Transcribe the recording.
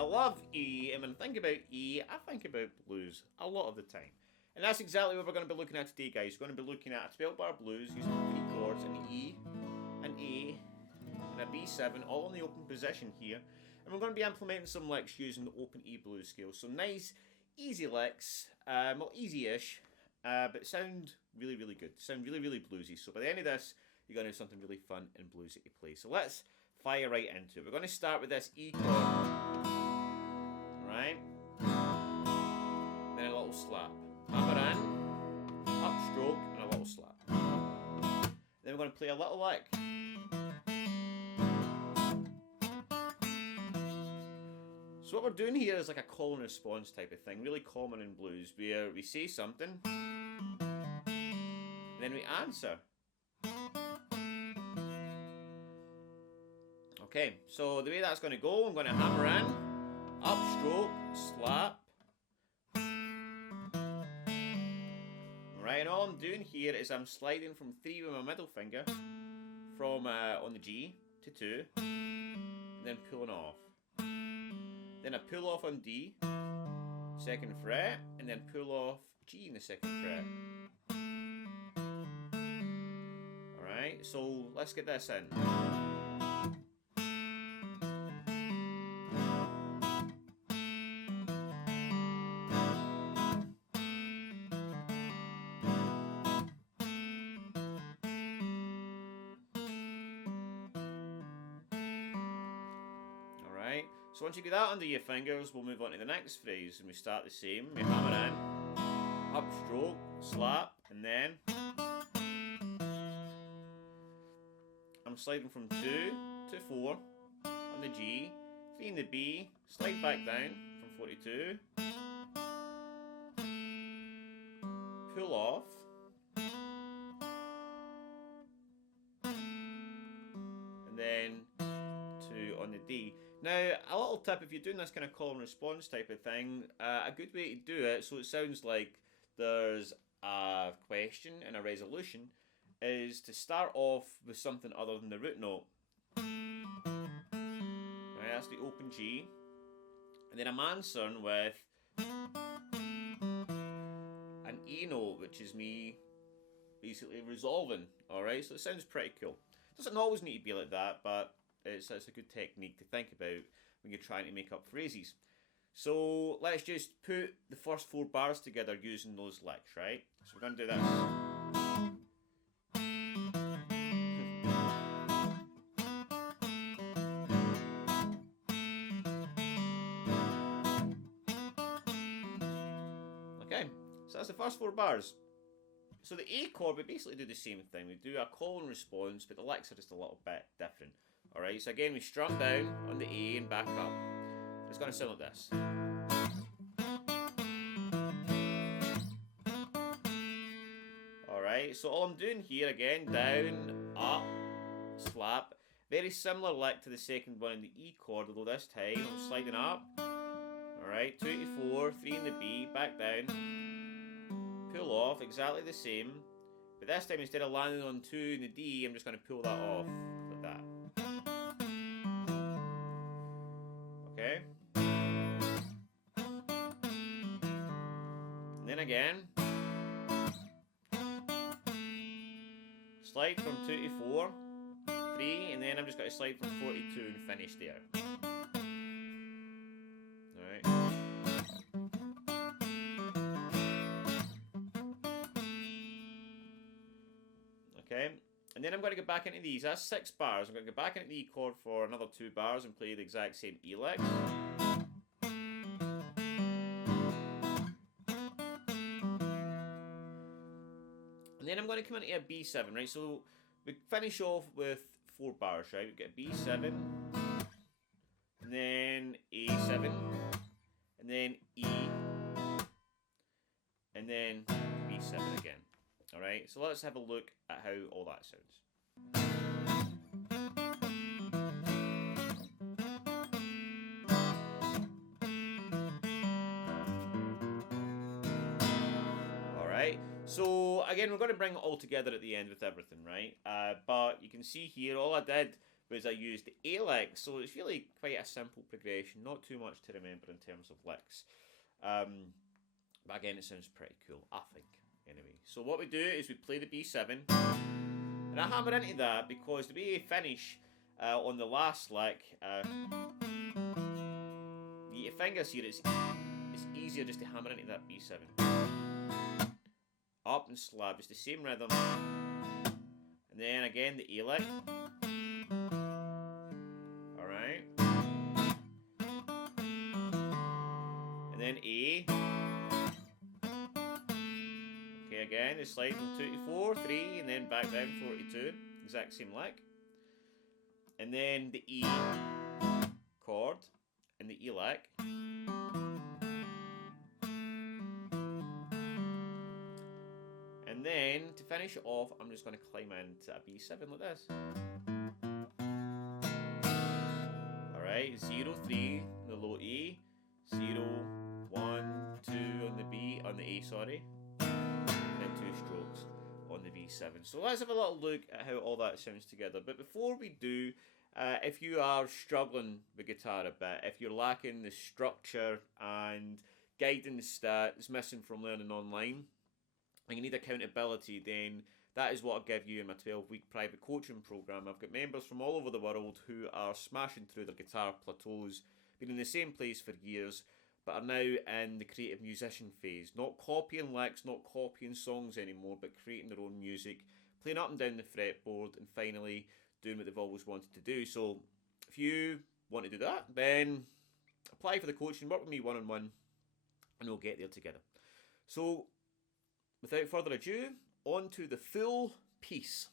I love E, and when I think about E, I think about blues a lot of the time. And that's exactly what we're going to be looking at today, guys. We're going to be looking at a 12-bar blues using 3 chords, an E, an A, and a B7, all in the open position here. And we're going to be implementing some licks using the open E blues scale. So nice, easy licks, well, easy-ish, but sound really, really good. Sound really, really bluesy. So by the end of this, you're going to have something really fun and bluesy to play. So let's fire right into it. We're going to start with this E chord, right? Then a little slap. Hammer in, upstroke, and a little slap. Then we're going to play a little lick. So what we're doing here is like a call and response type of thing, really common in blues, where we say something, and then we answer. Okay, so the way that's going to go, I'm going to hammer in, upstroke, slap. Right, and all I'm doing here is I'm sliding from 3 with my middle finger, from on the G to 2, and then pulling off. Then I pull off on D, 2nd fret, and then pull off G in the 2nd fret. Alright, so let's get this in. So once you get that under your fingers, we'll move on to the next phrase, and we start the same. We hammer in, upstroke, slap, and then I'm sliding from 2 to 4 on the G, 3 in the B, slide back down from 42, pull off, and then 2 on the D. Now, a little tip, if you're doing this kind of call and response type of thing, a good way to do it, so it sounds like there's a question and a resolution, is to start off with something other than the root note. Right, that's the open G. And then I'm answering with an E note, which is me basically resolving. Alright, so it sounds pretty cool. It doesn't always need to be like that, but it's a good technique to think about when you're trying to make up phrases. So let's just put the first 4 bars together using those licks, right? So we're going to do this. Okay, so that's the first 4 bars. So the A chord, we basically do the same thing. We do a call and response, but the licks are just a little bit different. Alright, so again we strum down on the A and back up. It's going to sound like this. Alright, so all I'm doing here again, down, up, slap. Very similar lick to the second one in the E chord, although this time I'm sliding up. Alright, 2 to 4, 3 in the B, back down. Pull off, exactly the same. But this time instead of landing on 2 in the D, I'm just going to pull that off like that. Okay. And then again. Slide from 2 to 4, 3, and then I'm just going to slide from 4 to 2 and finish there. Alright. Okay. And then I'm going to go back into these. That's 6 bars. I'm going to go back into the E chord for another 2 bars and play the exact same E lick. And then I'm going to come into a B7, right? So we finish off with 4 bars, right? We get a B7, and then A7, and then E, and then B7 again. Alright, so let's have a look at how all that sounds. Alright, so again we're going to bring it all together at the end with everything, right? But you can see here, all I did was I used the A lick. So it's really quite a simple progression, not too much to remember in terms of licks. But again, it sounds pretty cool, I think. Anyway, so what we do is we play the B7, and I hammer into that because the way you finish on the last lick, you get your fingers here, it's easier just to hammer into that B7. Up and slab, it's the same rhythm. And then again the A lick. Alright. And then A. Okay, again, the slide from 2 to 4, 3, and then back down 4 to 2. Exact same lick. And then the E chord and the E lick. And then to finish it off, I'm just going to climb into a B7 like this. Alright, 0, 3 on the low E, 0, 1, 2 on the B, on the A, sorry. And 2 strokes on the B7. So let's have a little look at how all that sounds together. But before we do, if you are struggling with guitar a bit, if you're lacking the structure and guiding the stats missing from learning online, and you need accountability, then that is what I'll give you in my 12-week private coaching program. I've got members from all over the world who are smashing through their guitar plateaus, been in the same place for years, but are now in the creative musician phase. Not copying licks, not copying songs anymore, but creating their own music, playing up and down the fretboard, and finally doing what they've always wanted to do. So if you want to do that, then apply for the coaching, work with me one-on-one, and we'll get there together. So without further ado, on to the full piece.